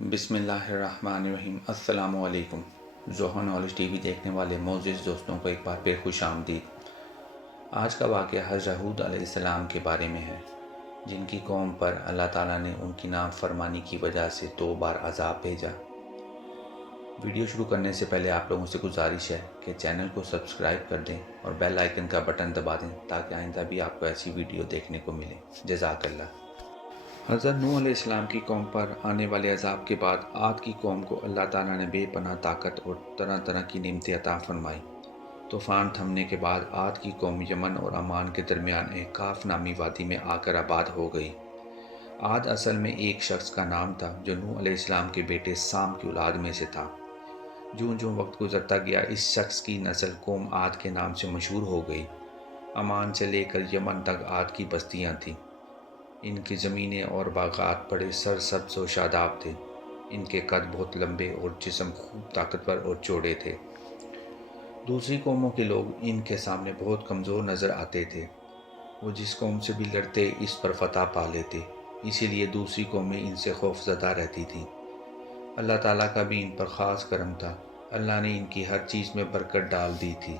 بسم اللہ الرحمن الرحیم۔ السلام علیکم۔ ظہر نالج ٹی وی دیکھنے والے معزز دوستوں کو ایک بار پھر خوش آمدید۔ آج کا واقعہ حضرت ہود علیہ السلام کے بارے میں ہے، جن کی قوم پر اللہ تعالیٰ نے ان کی نافرمانی کی وجہ سے 2 بار عذاب بھیجا۔ ویڈیو شروع کرنے سے پہلے آپ لوگوں سے گزارش ہے کہ چینل کو سبسکرائب کر دیں اور بیل آئیکن کا بٹن دبا دیں تاکہ آئندہ بھی آپ کو ایسی ویڈیو دیکھنے کو ملے۔ جزاک اللہ۔ حضرت نوح علیہ السلام کی قوم پر آنے والے عذاب کے بعد عاد کی قوم کو اللہ تعالیٰ نے بے پناہ طاقت اور طرح طرح کی نعمتیں عطا فرمائی۔ طوفان تھمنے کے بعد عاد کی قوم یمن اور عمان کے درمیان احقاف نامی وادی میں آ کر آباد ہو گئی۔ عاد اصل میں ایک شخص کا نام تھا جو نوح علیہ السلام کے بیٹے سام کی اولاد میں سے تھا۔ جوں جوں وقت گزرتا گیا اس شخص کی نسل قوم عاد کے نام سے مشہور ہو گئی۔ عمان سے لے کر یمن تک عاد کی بستیاں تھیں۔ ان کی زمینیں اور باغات بڑے سرسبز و شاداب تھے۔ ان کے قد بہت لمبے اور جسم خوب طاقتور اور چوڑے تھے۔ دوسری قوموں کے لوگ ان کے سامنے بہت کمزور نظر آتے تھے۔ وہ جس قوم سے بھی لڑتے اس پر فتح پا لیتے، اسی لیے دوسری قومیں ان سے خوف زدہ رہتی تھیں۔ اللہ تعالیٰ کا بھی ان پر خاص کرم تھا۔ اللہ نے ان کی ہر چیز میں برکت ڈال دی تھی۔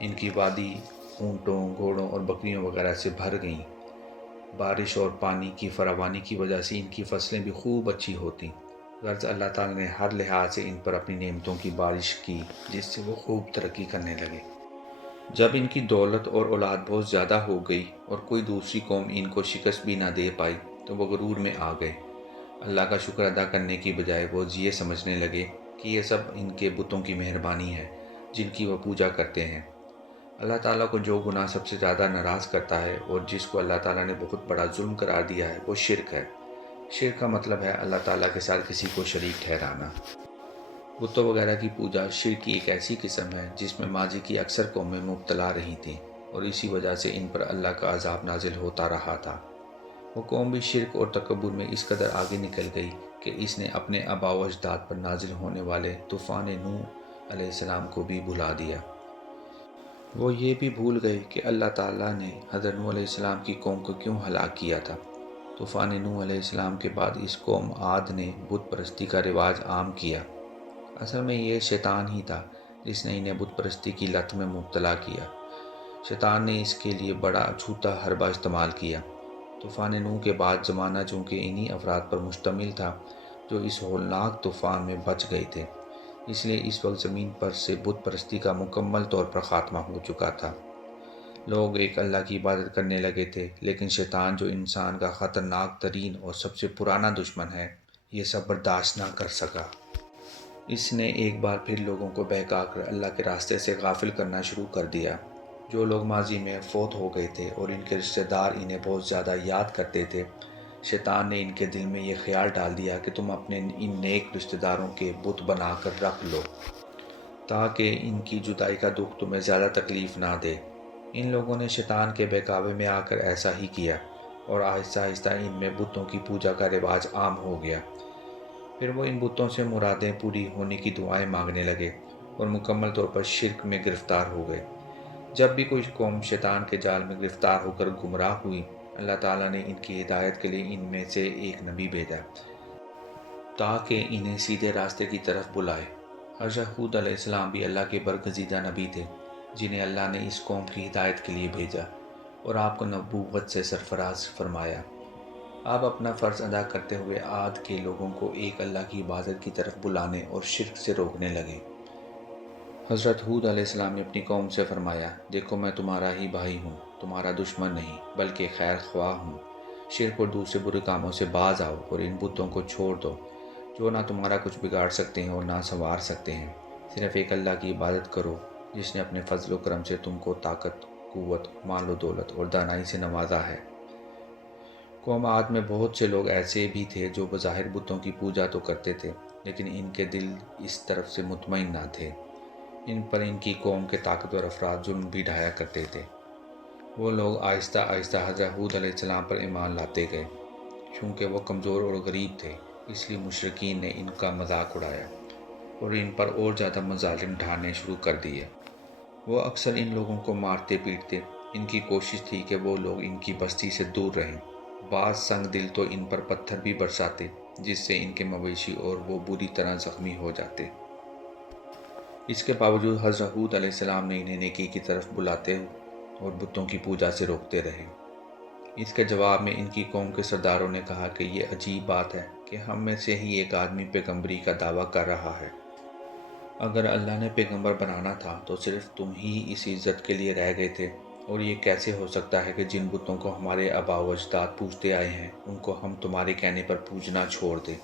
ان کی وادی اونٹوں، گھوڑوں اور بکریوں وغیرہ سے بھر گئیں۔ بارش اور پانی کی فراوانی کی وجہ سے ان کی فصلیں بھی خوب اچھی ہوتیں۔ غرض اللہ تعالیٰ نے ہر لحاظ سے ان پر اپنی نعمتوں کی بارش کی، جس سے وہ خوب ترقی کرنے لگے۔ جب ان کی دولت اور اولاد بہت زیادہ ہو گئی اور کوئی دوسری قوم ان کو شکست بھی نہ دے پائی تو وہ غرور میں آ گئے۔ اللہ کا شکر ادا کرنے کی بجائے وہ یہ سمجھنے لگے کہ یہ سب ان کے بتوں کی مہربانی ہے جن کی وہ پوجا کرتے ہیں۔ اللہ تعالیٰ کو جو گناہ سب سے زیادہ ناراض کرتا ہے اور جس کو اللہ تعالیٰ نے بہت بڑا ظلم قرار دیا ہے وہ شرک ہے۔ شرک کا مطلب ہے اللہ تعالیٰ کے ساتھ کسی کو شریک ٹھہرانا۔ بتوں وغیرہ کی پوجا شرک کی ایک ایسی قسم ہے جس میں ماضی کی اکثر قومیں مبتلا رہی تھیں اور اسی وجہ سے ان پر اللہ کا عذاب نازل ہوتا رہا تھا۔ وہ قوم بھی شرک اور تکبر میں اس قدر آگے نکل گئی کہ اس نے اپنے آباء و اجداد پر نازل ہونے والے طوفان نوح علیہ السلام کو بھی بھلا دیا۔ وہ یہ بھی بھول گئے کہ اللہ تعالیٰ نے حضرت نوح علیہ السلام کی قوم کو کیوں ہلاک کیا تھا۔ طوفان نوح علیہ السلام کے بعد اس قوم عاد نے بت پرستی کا رواج عام کیا۔ اصل میں یہ شیطان ہی تھا جس نے انہیں بت پرستی کی لت میں مبتلا کیا۔ شیطان نے اس کے لیے بڑا جھوٹا حربہ استعمال کیا۔ طوفان نوح کے بعد زمانہ چونکہ انہی افراد پر مشتمل تھا جو اس ہولناک طوفان میں بچ گئے تھے، اس لیے اس وقت زمین پر سے بت پرستی کا مکمل طور پر خاتمہ ہو چکا تھا۔ لوگ ایک اللہ کی عبادت کرنے لگے تھے، لیکن شیطان جو انسان کا خطرناک ترین اور سب سے پرانا دشمن ہے، یہ سب برداشت نہ کر سکا۔ اس نے ایک بار پھر لوگوں کو بہکا کر اللہ کے راستے سے غافل کرنا شروع کر دیا۔ جو لوگ ماضی میں فوت ہو گئے تھے اور ان کے رشتہ دار انہیں بہت زیادہ یاد کرتے تھے، شیطان نے ان کے دل میں یہ خیال ڈال دیا کہ تم اپنے ان نیک رشتہ داروں کے بت بنا کر رکھ لو تاکہ ان کی جدائی کا دکھ تمہیں زیادہ تکلیف نہ دے۔ ان لوگوں نے شیطان کے بہکاوے میں آ کر ایسا ہی کیا اور آہستہ آہستہ ان میں بتوں کی پوجا کا رواج عام ہو گیا۔ پھر وہ ان بتوں سے مرادیں پوری ہونے کی دعائیں مانگنے لگے اور مکمل طور پر شرک میں گرفتار ہو گئے۔ جب بھی کوئی قوم شیطان کے جال میں گرفتار ہو کر گمراہ ہوئی، اللہ تعالیٰ نے ان کی ہدایت کے لیے ان میں سے ایک نبی بھیجا تاکہ انہیں سیدھے راستے کی طرف بلائے۔ حضرت ہود علیہ السلام بھی اللہ کے برگزیدہ نبی تھے جنہیں اللہ نے اس قوم کی ہدایت کے لیے بھیجا اور آپ کو نبوت سے سرفراز فرمایا۔ آپ اپنا فرض ادا کرتے ہوئے عاد کے لوگوں کو ایک اللہ کی عبادت کی طرف بلانے اور شرک سے روکنے لگے۔ حضرت ہود علیہ السلام نے اپنی قوم سے فرمایا، دیکھو میں تمہارا ہی بھائی ہوں، تمہارا دشمن نہیں بلکہ خیر خواہ ہوں۔ شرک اور دوسرے برے کاموں سے باز آؤ اور ان بتوں کو چھوڑ دو جو نہ تمہارا کچھ بگاڑ سکتے ہیں اور نہ سنوار سکتے ہیں۔ صرف ایک اللہ کی عبادت کرو جس نے اپنے فضل و کرم سے تم کو طاقت، قوت، مال و دولت اور دانائی سے نوازا ہے۔ قوم عاد میں بہت سے لوگ ایسے بھی تھے جو بظاہر بتوں کی پوجا تو کرتے تھے لیکن ان کے دل اس طرف سے مطمئن نہ تھے۔ ان پر ان کی قوم کے طاقتور افراد ظلم بھی ڈھایا کرتے تھے۔ وہ لوگ آہستہ آہستہ حضرت ہود علیہ السلام پر ایمان لاتے گئے۔ چونکہ وہ کمزور اور غریب تھے اس لیے مشرکین نے ان کا مذاق اڑایا اور ان پر اور زیادہ مظالم ڈھانے شروع کر دیے۔ وہ اکثر ان لوگوں کو مارتے پیٹتے۔ ان کی کوشش تھی کہ وہ لوگ ان کی بستی سے دور رہیں۔ بعض سنگ دل تو ان پر پتھر بھی برساتے جس سے ان کے مویشی اور وہ بری طرح زخمی ہو جاتے۔ اس کے باوجود حضرت ہود علیہ السلام نے انہیں نیکی کی طرف بلاتے اور بتوں کی پوجا سے روکتے رہے۔ اس کے جواب میں ان کی قوم کے سرداروں نے کہا کہ یہ عجیب بات ہے کہ ہم میں سے ہی ایک آدمی پیغمبری کا دعویٰ کر رہا ہے۔ اگر اللہ نے پیغمبر بنانا تھا تو صرف تم ہی اس عزت کے لیے رہ گئے تھے، اور یہ کیسے ہو سکتا ہے کہ جن بتوں کو ہمارے آباء و اجداد پوجتے آئے ہیں ان کو ہم تمہارے کہنے پر پوجنا چھوڑ دیں۔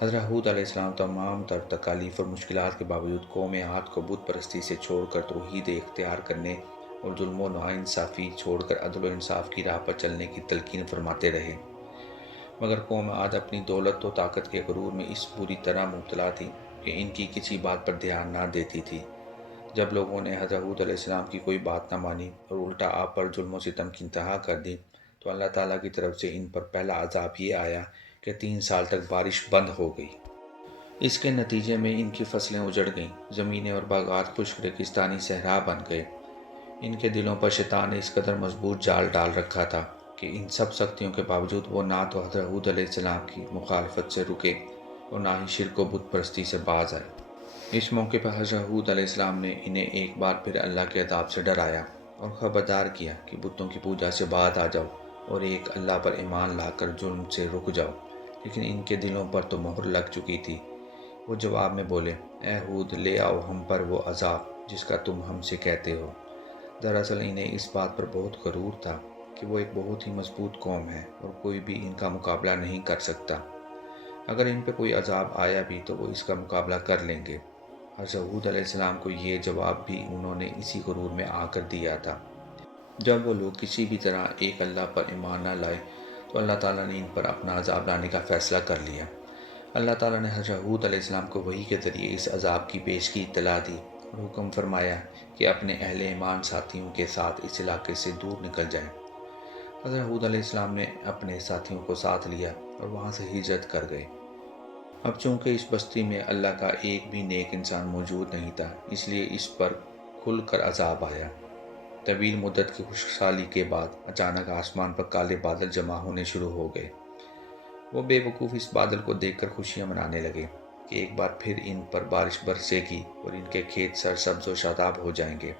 حضرت ہود علیہ السلام تمام تر تکالیف اور مشکلات کے باوجود قوم عاد کو بت پرستی سے چھوڑ کر توحید اختیار کرنے اور ظلم و ناانصافی چھوڑ کر عدل و انصاف کی راہ پر چلنے کی تلقین فرماتے رہے۔ مگر قوم عاد اپنی دولت و طاقت کے غرور میں اس بری طرح مبتلا تھی کہ ان کی کسی بات پر دھیان نہ دیتی تھی۔ جب لوگوں نے حضرت ہود علیہ السلام کی کوئی بات نہ مانی اور الٹا آپ پر ظلم و ستم کی انتہا کر دی تو اللہ تعالیٰ کی طرف سے ان پر پہلا عذاب یہ آیا کہ 3 سال تک بارش بند ہو گئی۔ اس کے نتیجے میں ان کی فصلیں اجڑ گئیں، زمینیں اور باغات خشک ریگستانی صحرا بن گئے۔ ان کے دلوں پر شیطان نے اس قدر مضبوط جال ڈال رکھا تھا کہ ان سب سختیوں کے باوجود وہ نہ تو حضرت ہود علیہ السلام کی مخالفت سے رکے اور نہ ہی شرک و بت پرستی سے باز آئے۔ اس موقع پر حضرت ہود علیہ السلام نے انہیں ایک بار پھر اللہ کے عذاب سے ڈرایا اور خبردار کیا کہ بتوں کی پوجا سے بعد آ جاؤ اور ایک اللہ پر ایمان لا کر ظلم سے رک جاؤ، لیکن ان کے دلوں پر تو مہر لگ چکی تھی۔ وہ جواب میں بولے، اے ہود، لے آؤ ہم پر وہ عذاب جس کا تم ہم سے کہتے ہو۔ دراصل انہیں اس بات پر بہت غرور تھا کہ وہ ایک بہت ہی مضبوط قوم ہے اور کوئی بھی ان کا مقابلہ نہیں کر سکتا۔ اگر ان پہ کوئی عذاب آیا بھی تو وہ اس کا مقابلہ کر لیں گے۔ حضرت ہود علیہ السلام کو یہ جواب بھی انہوں نے اسی غرور میں آ کر دیا تھا۔ جب وہ لوگ کسی بھی طرح ایک اللہ پر ایمان نہ لائے تو اللہ تعالیٰ نے ان پر اپنا عذاب لانے کا فیصلہ کر لیا۔ اللہ تعالیٰ نے حضرت ہود علیہ السلام کو وحی کے ذریعے اس عذاب کی پیش کی اطلاع دی اور حکم فرمایا کہ اپنے اہل ایمان ساتھیوں کے ساتھ اس علاقے سے دور نکل جائیں۔ حضرت ہود علیہ السلام نے اپنے ساتھیوں کو ساتھ لیا اور وہاں سے ہجرت کر گئے۔ اب چونکہ اس بستی میں اللہ کا ایک بھی نیک انسان موجود نہیں تھا، اس لیے اس پر کھل کر عذاب آیا۔ طویل مدت کی خشک سالی کے بعد اچانک آسمان پر کالے بادل جمع ہونے شروع ہو گئے۔ وہ بے وقوف اس بادل کو دیکھ کر خوشیاں منانے لگے کہ ایک بار پھر ان پر بارش برسے گی اور ان کے کھیت سرسبز و شاداب ہو جائیں گے۔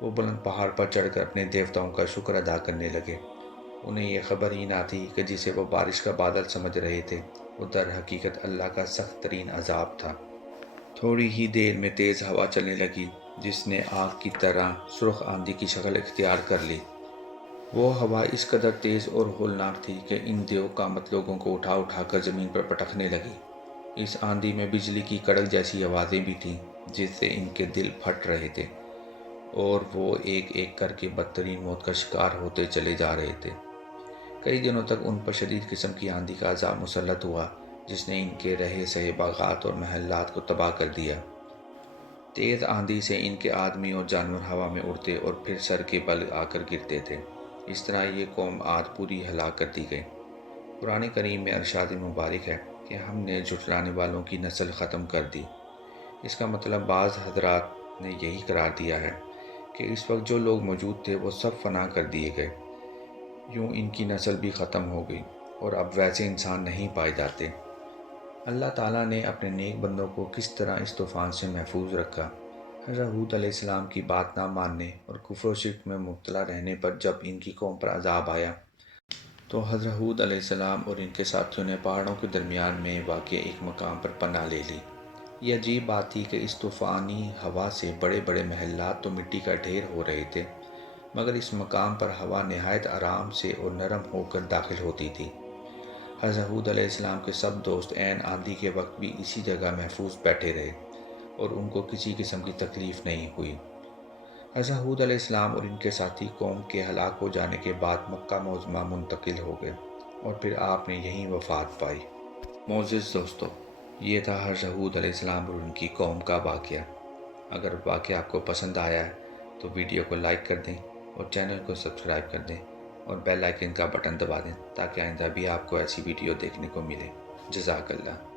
وہ بلند پہاڑ پر چڑھ کر اپنے دیوتاؤں کا شکر ادا کرنے لگے۔ انہیں یہ خبر ہی نہ تھی کہ جسے وہ بارش کا بادل سمجھ رہے تھے وہ در حقیقت اللہ کا سخت ترین عذاب تھا۔ تھوڑی ہی دیر میں تیز ہوا چلنے لگی جس نے آگ کی طرح سرخ آندھی کی شکل اختیار کر لی۔ وہ ہوا اس قدر تیز اور ہولناک تھی کہ ان دیو قامت لوگوں کو اٹھا اٹھا کر زمین پر پٹکنے لگی۔ اس آندھی میں بجلی کی کڑک جیسی آوازیں بھی تھیں جس سے ان کے دل پھٹ رہے تھے اور وہ ایک ایک کر کے بدترین موت کا شکار ہوتے چلے جا رہے تھے۔ کئی دنوں تک ان پر شدید قسم کی آندھی کا عذاب مسلط ہوا جس نے ان کے رہے سہے باغات اور محلات کو تباہ کر دیا۔ تیز آندھی سے ان کے آدمی اور جانور ہوا میں اڑتے اور پھر سر کے بل آ کر گرتے تھے۔ اس طرح یہ قوم عاد پوری ہلاک کر دی گئی۔ قرآن کریم میں ارشاد مبارک ہے کہ ہم نے جھٹلانے والوں کی نسل ختم کر دی۔ اس کا مطلب بعض حضرات نے یہی قرار دیا ہے کہ اس وقت جو لوگ موجود تھے وہ سب فنا کر دیے گئے، یوں ان کی نسل بھی ختم ہو گئی اور اب ویسے انسان نہیں پائے جاتے۔ اللہ تعالیٰ نے اپنے نیک بندوں کو کس طرح اس طوفان سے محفوظ رکھا۔ حضرت ہود علیہ السلام کی بات نہ ماننے اور کفر و شرک میں مبتلا رہنے پر جب ان کی قوم پر عذاب آیا تو حضرت ہود علیہ السلام اور ان کے ساتھیوں نے پہاڑوں کے درمیان میں واقع ایک مقام پر پناہ لے لی۔ یہ عجیب بات تھی کہ اس طوفانی ہوا سے بڑے بڑے محلات تو مٹی کا ڈھیر ہو رہے تھے، مگر اس مقام پر ہوا نہایت آرام سے اور نرم ہو کر داخل ہوتی تھی۔ حضرت ہود علیہ السلام کے سب دوست عین آندھی کے وقت بھی اسی جگہ محفوظ بیٹھے رہے اور ان کو کسی قسم کی تکلیف نہیں ہوئی۔ حضرت ہود علیہ السلام اور ان کے ساتھی قوم کے ہلاک ہو جانے کے بعد مکہ معظمہ منتقل ہو گئے اور پھر آپ نے یہیں وفات پائی۔ معزز دوستو، یہ تھا حضرت ہود علیہ السلام اور ان کی قوم کا واقعہ۔ اگر واقعہ آپ کو پسند آیا ہے تو ویڈیو کو لائک کر دیں اور چینل کو سبسکرائب کر دیں اور بیل آئیکن کا بٹن دبا دیں تاکہ آئندہ بھی آپ کو ایسی ویڈیو دیکھنے کو ملے۔ جزاک اللہ۔